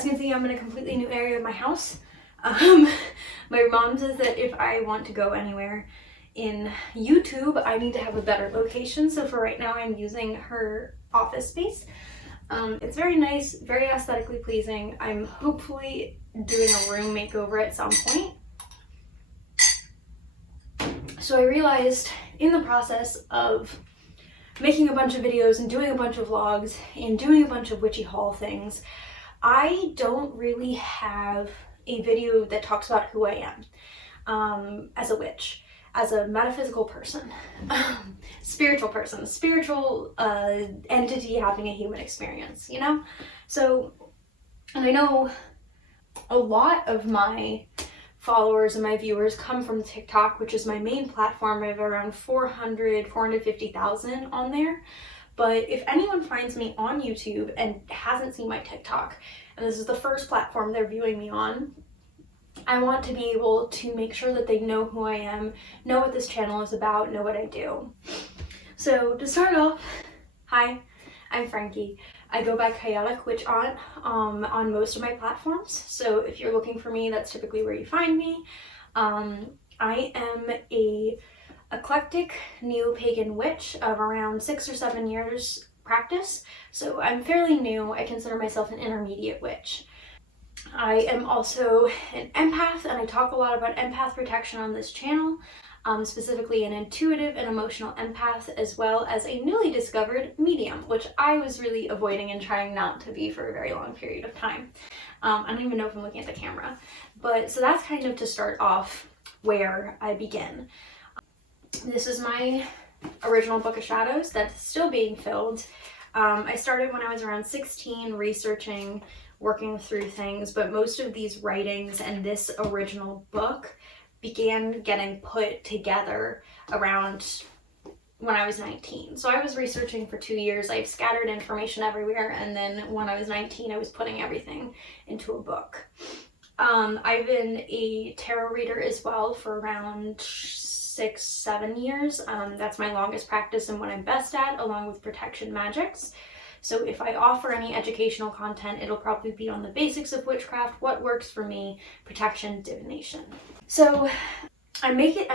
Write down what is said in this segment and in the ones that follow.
As you can see, I'm in a completely new area of my house. My mom says that if I want to go anywhere in YouTube, I need to have a better location. So for right now, I'm using her office space. It's very nice, very aesthetically pleasing. I'm hopefully doing a room makeover at some point. So I realized in the process of making a bunch of videos and doing a bunch of vlogs and doing a bunch of witchy haul things, I don't really have a video that talks about who I am as a witch, as a metaphysical person, spiritual entity having a human experience, you know? So, and I know a lot of my followers and my viewers come from TikTok, which is my main platform. I have around 450,000 on there. But if anyone finds me on YouTube and hasn't seen my TikTok, and this is the first platform they're viewing me on, I want to be able to make sure that they know who I am, know what this channel is about, know what I do. So to start off, hi, I'm Frankie. I go by Chaotic Witch Aunt on most of my platforms. So if you're looking for me, that's typically where you find me. I am a eclectic neo-pagan witch of around 6 or 7 years practice. So I'm fairly new. I consider myself an intermediate witch. I am also an empath, and I talk a lot about empath protection on this channel, specifically an intuitive and emotional empath, as well as a newly discovered medium, which I was really avoiding and trying not to be for a very long period of time. I don't even know if I'm looking at the camera, but so that's kind of to start off where I begin. This is my original Book of Shadows that's still being filled. I started when I was around 16 researching, working through things, but most of these writings and this original book began getting put together around when I was 19. So I was researching for 2 years. I've scattered information everywhere, and then when I was 19, I was putting everything into a book. I've been a tarot reader as well for around 6-7 years. That's my longest practice and what I'm best at, along with protection magics. So if I offer any educational content, it'll probably be on the basics of witchcraft, what works for me, protection, divination. So I made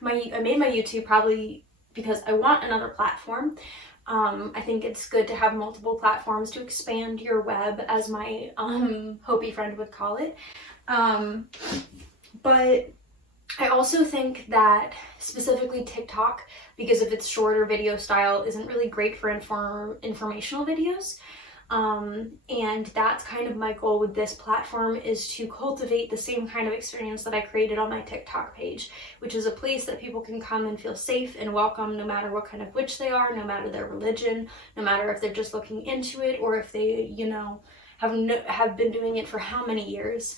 my YouTube probably because I want another platform. I think it's good to have multiple platforms to expand your web, as my Hopi friend would call it. But I also think that specifically TikTok, because of its shorter video style, isn't really great for informational videos. And that's kind of my goal with this platform, is to cultivate the same kind of experience that I created on my TikTok page, which is a place that people can come and feel safe and welcome, no matter what kind of witch they are, no matter their religion, no matter if they're just looking into it or if they, you know, have been doing it for how many years.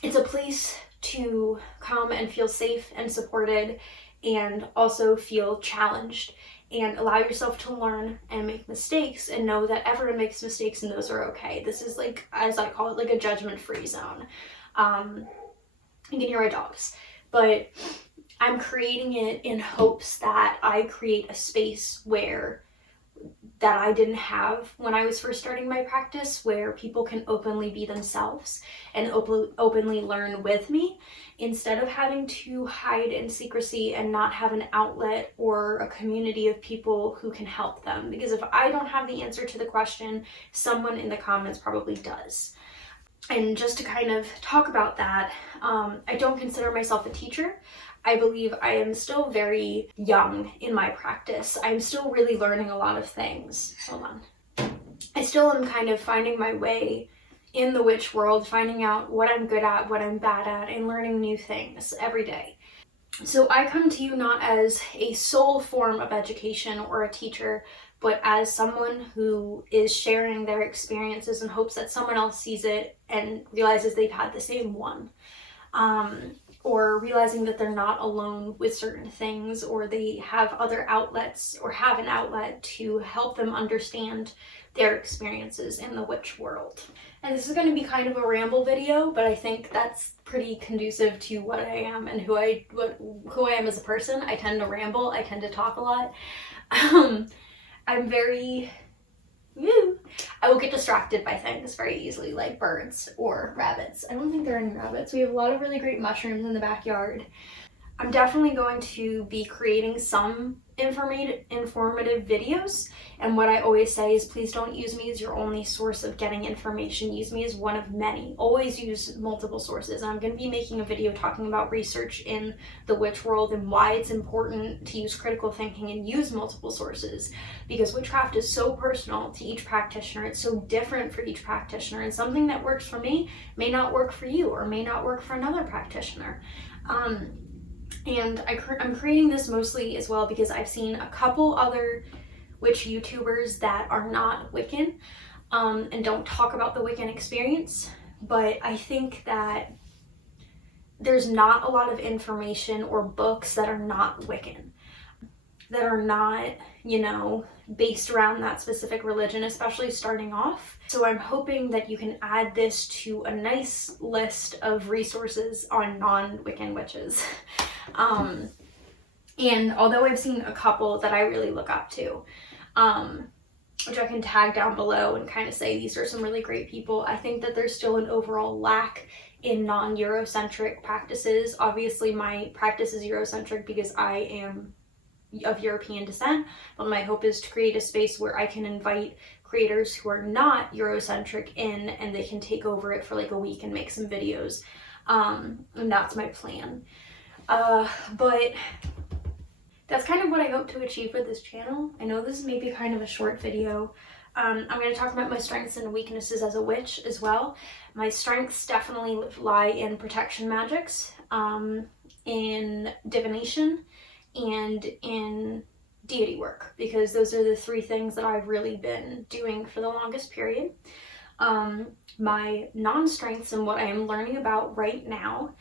It's a place to come and feel safe and supported, and also feel challenged, and allow yourself to learn and make mistakes, and know that everyone makes mistakes and those are okay. This is, like, as I call it, like a judgment-free zone. You can hear my dogs, but I'm creating it in hopes that I create a space that I didn't have when I was first starting my practice, where people can openly be themselves and openly learn with me, instead of having to hide in secrecy and not have an outlet or a community of people who can help them. Because if I don't have the answer to the question, someone in the comments probably does. And just to kind of talk about that, I don't consider myself a teacher. I believe I am still very young in my practice. I'm still really learning a lot of things. Hold on. I still am kind of finding my way in the witch world, finding out what I'm good at, what I'm bad at, and learning new things every day. So I come to you not as a sole form of education or a teacher, but as someone who is sharing their experiences in hopes that someone else sees it and realizes they've had the same one. Or realizing that they're not alone with certain things, or they have other outlets, or have an outlet to help them understand their experiences in the witch world. And this is going to be kind of a ramble video, but I think that's pretty conducive to what I am and who I am as a person. I tend to ramble, I tend to talk a lot. I I will get distracted by things very easily, like birds or rabbits. I don't think there are any rabbits. We have a lot of really great mushrooms in the backyard. I'm definitely going to be creating some informative videos, and what I always say is please don't use me as your only source of getting information. Use me as one of many. Always use multiple sources. I'm going to be making a video talking about research in the witch world and why it's important to use critical thinking and use multiple sources, because witchcraft is so personal to each practitioner. It's so different for each practitioner, and something that works for me may not work for you or may not work for another practitioner. And I'm creating this mostly as well because I've seen a couple other witch YouTubers that are not Wiccan and don't talk about the Wiccan experience, but I think that there's not a lot of information or books that are not Wiccan, that are not, you know, based around that specific religion, especially starting off. So I'm hoping that you can add this to a nice list of resources on non-Wiccan witches. And although I've seen a couple that I really look up to, which I can tag down below and kind of say these are some really great people, I think that there's still an overall lack in non-Eurocentric practices. Obviously my practice is Eurocentric because I am of European descent, but my hope is to create a space where I can invite creators who are not Eurocentric in, and they can take over it for like a week and make some videos. And that's my plan. But that's kind of what I hope to achieve with this channel. I know this is maybe kind of a short video. I'm going to talk about my strengths and weaknesses as a witch as well. My strengths definitely lie in protection magics, in divination, and in deity work, because those are the three things that I've really been doing for the longest period. My non-strengths and what I am learning about right now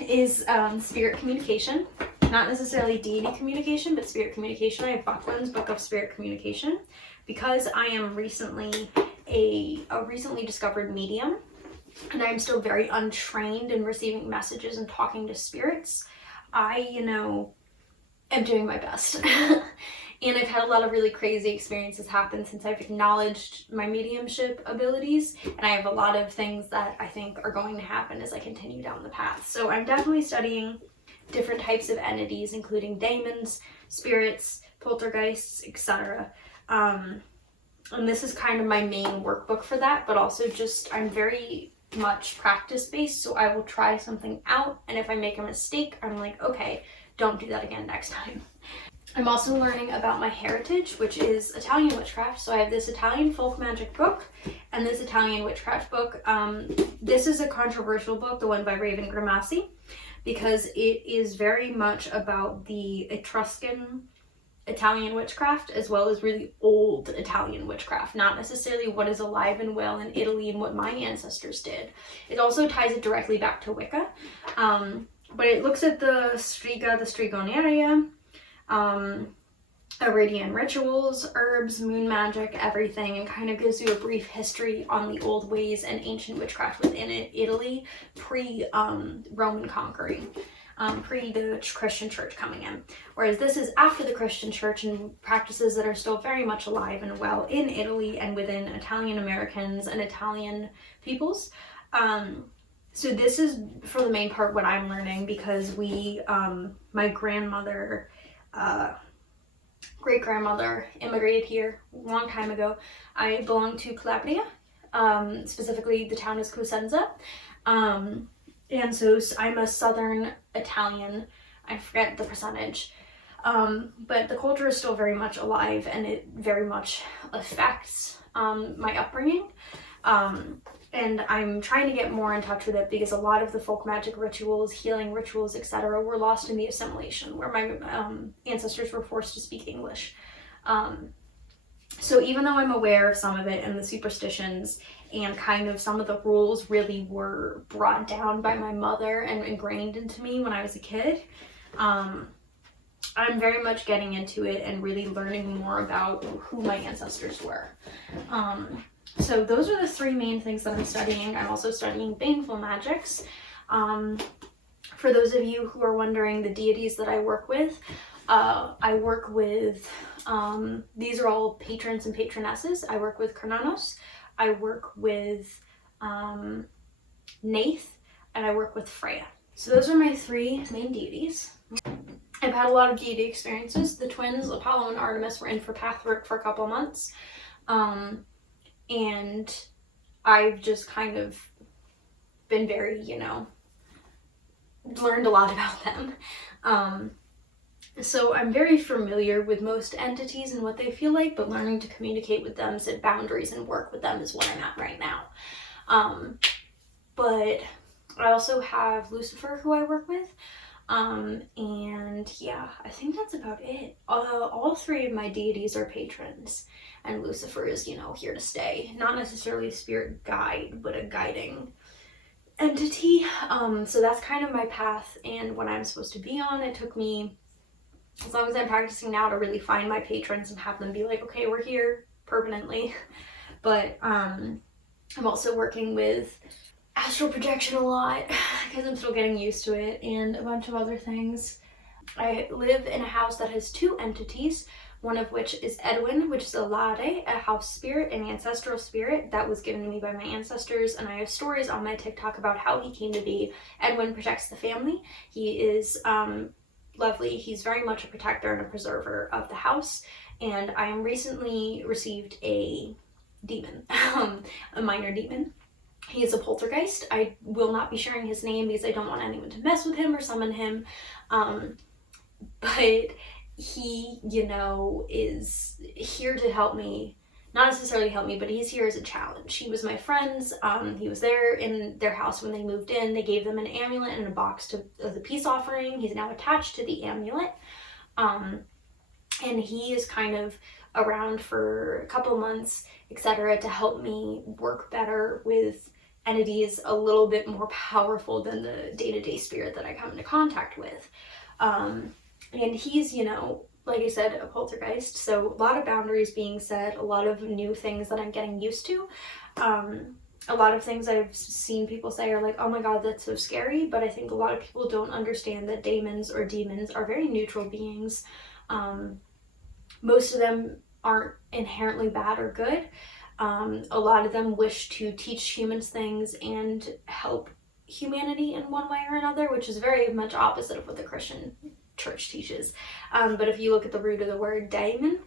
is spirit communication. Not necessarily deity communication, but spirit communication. I have Buckland's Book of Spirit Communication. Because I am recently a recently discovered medium, and I'm still very untrained in receiving messages and talking to spirits, I, you know, am doing my best. And I've had a lot of really crazy experiences happen since I've acknowledged my mediumship abilities, and I have a lot of things that I think are going to happen as I continue down the path. So I'm definitely studying different types of entities, including daemons, spirits, poltergeists, etc. And this is kind of my main workbook for that, but also just I'm very much practice-based, so I will try something out, and if I make a mistake, I'm like, okay, don't do that again next time. I'm also learning about my heritage, which is Italian witchcraft. So I have this Italian folk magic book and this Italian witchcraft book. This is a controversial book, the one by Raven Grimassi, because it is very much about the Etruscan Italian witchcraft as well as really old Italian witchcraft, not necessarily what is alive and well in Italy and what my ancestors did. It also ties it directly back to Wicca, but it looks at the Striga, the Strigoneria, Iridian rituals, herbs, moon magic, everything, and kind of gives you a brief history on the old ways and ancient witchcraft within Italy pre-Roman conquering, pre the Christian church coming in. Whereas this is after the Christian church and practices that are still very much alive and well in Italy and within Italian Americans and Italian peoples. So this is, for the main part, what I'm learning, because we, my grandmother, great-grandmother immigrated here a long time ago. I belong to Calabria, specifically the town is Cosenza, and so I'm a southern Italian, I forget the percentage, but the culture is still very much alive, and it very much affects my upbringing. And I'm trying to get more in touch with it, because a lot of the folk magic rituals, healing rituals, etc. were lost in the assimilation, where my ancestors were forced to speak English. So even though I'm aware of some of it and the superstitions and kind of some of the rules really were brought down by my mother and ingrained into me when I was a kid, I'm very much getting into it and really learning more about who my ancestors were. So those are the three main things that I'm studying. I'm also studying baneful magics. For those of you who are wondering the deities that I work with These are all patrons and patronesses. I work with Carnanos, I work with Nath, and I work with Freya. So those are my 3 main deities. I've had a lot of deity experiences. The twins, Apollo and Artemis, were in for path work for a couple months. And I've just kind of been very, learned a lot about them. So I'm very familiar with most entities and what they feel like, but learning to communicate with them, set boundaries, and work with them is where I'm at right now. But I also have Lucifer, who I work with. And yeah, I think that's about it. All 3 of my deities are patrons, and Lucifer is, here to stay. Not necessarily a spirit guide, but a guiding entity. So that's kind of my path and what I'm supposed to be on. It took me, as long as I'm practicing now, to really find my patrons and have them be like, okay, we're here permanently. But I'm also working with astral projection a lot because I'm still getting used to it, and a bunch of other things. I live in a house that has 2 entities, one of which is Edwin, which is a Lade, a house spirit, an ancestral spirit that was given to me by my ancestors, and I have stories on my TikTok about how he came to be. Edwin protects the family. He is lovely. He's very much a protector and a preserver of the house, and I recently received a demon, a minor demon. He is a poltergeist. I will not be sharing his name because I don't want anyone to mess with him or summon him. But he, is here to help me. Not necessarily help me, but he's here as a challenge. He was my friend's. He was there in their house when they moved in. They gave them an amulet and a box of the peace offering. He's now attached to the amulet. And he is kind of around for a couple months, etc., to help me work better with entities a little bit more powerful than the day-to-day spirit that I come into contact with. And he's, like I said, a poltergeist, so a lot of boundaries being set, a lot of new things that I'm getting used to. A lot of things I've seen people say are like, oh my god, that's so scary, but I think a lot of people don't understand that demons are very neutral beings. Most of them aren't inherently bad or good. A lot of them wish to teach humans things and help humanity in one way or another, which is very much opposite of what the Christian church teaches. But if you look at the root of the word, daemon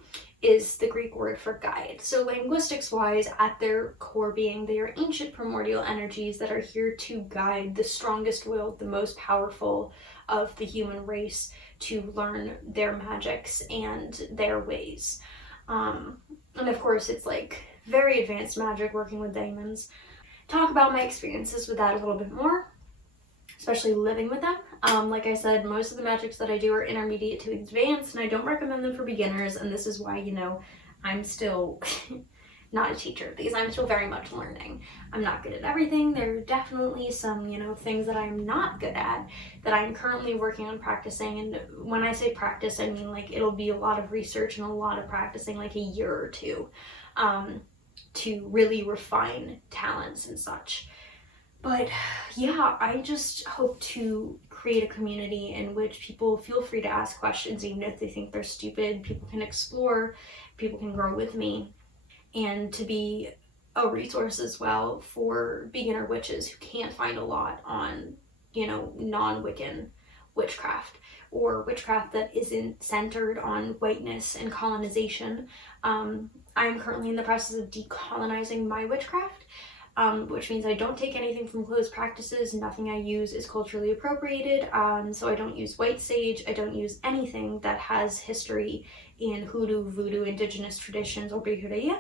is the Greek word for guide. So linguistics wise, at their core being, they are ancient primordial energies that are here to guide the strongest willed, the most powerful of the human race to learn their magics and their ways. And of course, it's like very advanced magic working with demons. Talk about my experiences with that a little bit more, especially living with them. Like I said, most of the magics that I do are intermediate to advanced, and I don't recommend them for beginners, and this is why, I'm still not a teacher, because I'm still very much learning. I'm not good at everything. There are definitely some, things that I'm not good at that I'm currently working on practicing, and when I say practice, I mean like it'll be a lot of research and a lot of practicing, like a year or two, to really refine talents and such. But yeah, I just hope to create a community in which people feel free to ask questions, even if they think they're stupid. People can explore, people can grow with me, and to be a resource as well for beginner witches who can't find a lot on, non-Wiccan witchcraft, or witchcraft that isn't centered on whiteness and colonization. I'm currently in the process of decolonizing my witchcraft, which means I don't take anything from closed practices. Nothing I use is culturally appropriated. So I don't use white sage. I don't use anything that has history in hoodoo, voodoo, indigenous traditions, or brujeria,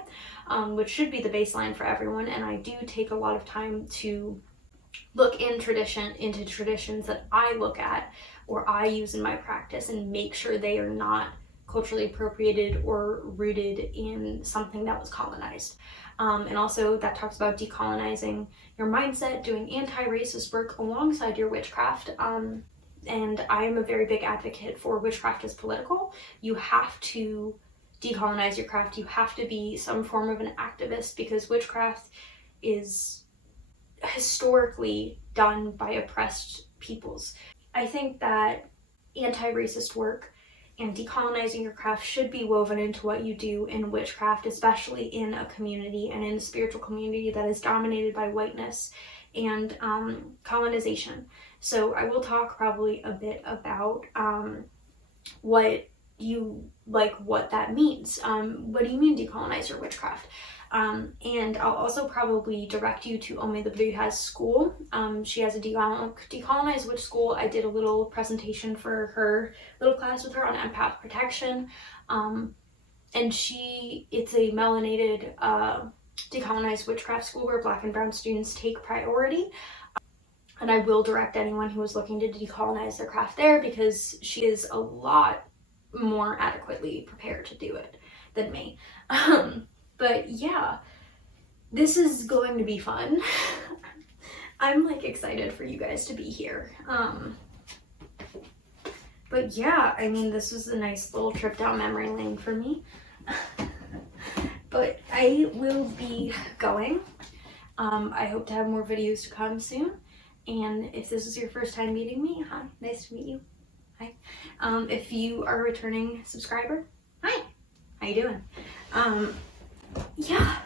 which should be the baseline for everyone. And I do take a lot of time to look into traditions that I look at or I use in my practice and make sure they are not culturally appropriated or rooted in something that was colonized. And also that talks about decolonizing your mindset, doing anti-racist work alongside your witchcraft. And I am a very big advocate for witchcraft as political. You have to decolonize your craft. You have to be some form of an activist, because witchcraft is historically done by oppressed peoples. I think that anti-racist work and decolonizing your craft should be woven into what you do in witchcraft, especially in a community and in a spiritual community that is dominated by whiteness and colonization. So I will talk probably a bit about what that means. What do you mean decolonize your witchcraft? And I'll also probably direct you to Only the Bruja's school. She has a decolonized witch school. I did a little presentation for her, little class with her on empath protection. And it's a melanated decolonized witchcraft school where Black and brown students take priority. And I will direct anyone who is looking to decolonize their craft there, because she is a lot more adequately prepared to do it than me. But yeah, this is going to be fun. I'm like excited for you guys to be here. But yeah, I mean, this was a nice little trip down memory lane for me. But I will be going. I hope to have more videos to come soon. And if this is your first time meeting me, hi, nice to meet you. Hi. If you are a returning subscriber, hi, how you doing? Yeah,